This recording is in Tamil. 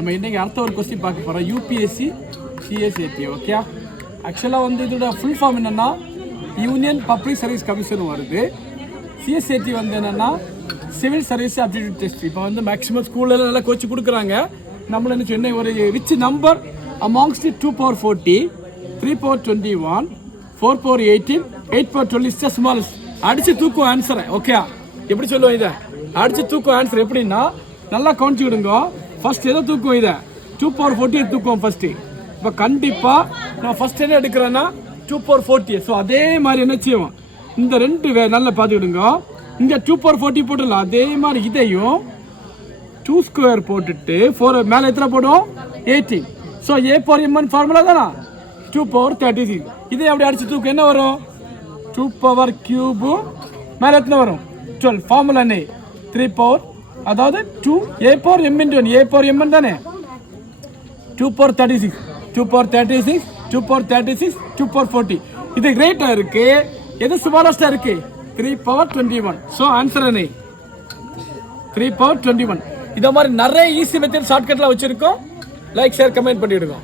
நம்ம இன்றைக்கி அடுத்த ஒரு கொஸ்டின் பார்க்க போகிறோம் யூபிஎஸ்சி சிஎஸ்ஏடி ஓகே ஆக்சுவலாக வந்து இதோட ஃபுல் ஃபார்ம் என்னென்னா யூனியன் பப்ளிக் சர்வீஸ் கமிஷன் வருது. சிஎஸ்ஏடி வந்து என்னென்னா சிவில் சர்வீஸ் அப்டிடியூட் டெஸ்ட் இப்போ வந்து மேக்ஸிமம் ஸ்கூலில் நல்லா கோச்சு கொடுக்குறாங்க. நம்மள என்ன சொன்ன ஒரு rich number amongst two power forty three power twenty one four power eighteen eight power twenty smalls அடித்து தூக்கும் ஆன்சரை ஓகே எப்படி சொல்லுவோம் இதை? அடித்து தூக்கும் ஆன்சர் எப்படின்னா நல்லா கவனிச்சுக்கிடுங்க. ஃபர்ஸ்ட் எதை தூக்கும் இதை? டூ பவர் ஃபோர்ட்டி தூக்குவோம் ஃபர்ஸ்ட் இப்போ கண்டிப்பாக நான் ஃபர்ஸ்ட் என்ன எடுக்கிறேன்னா டூ பவர் ஃபோர்ட்டி ஸோ அதே மாதிரி என்ன செய்வோம்? இந்த ரெண்டு வே நல்லா பார்த்துக்கிடுங்க. இங்கே டூ பவர் ஃபோர்ட்டி போட்டுடலாம். அதே மாதிரி இதையும் டூ ஸ்கொயர் போட்டுட்டு ஃபோர் மேலே எத்தனை போடுவோம்? Eighteen so a power MN formula தானா? டூ பவர் தேர்ட்டி சிக்ஸ் இதை அப்படி அடிச்சு தூக்கு என்ன வரும்? டூ பவர் கியூபு மேலே எத்தனை வரும்? டுவெல் ஃபார்முலா நே த்ரீ பவர் அதாவது two a power MN one a four MN தானே two four thirty six two power thirty six two power thirty six two four forty இது கிரேட்டாக இருக்கு? எது ஸ்மாலஸ்டாக இருக்கு? Three power twenty one so answer என்ன த்ரீ பவர் டுவெண்ட்டி ஒன் இதை மாதிரி நிறைய ஈஸி மெத்தட் ஷார்ட்கட்டில் வச்சுருக்கோம். லைக் ஷேர் கமெண்ட் பண்ணிவிடுங்க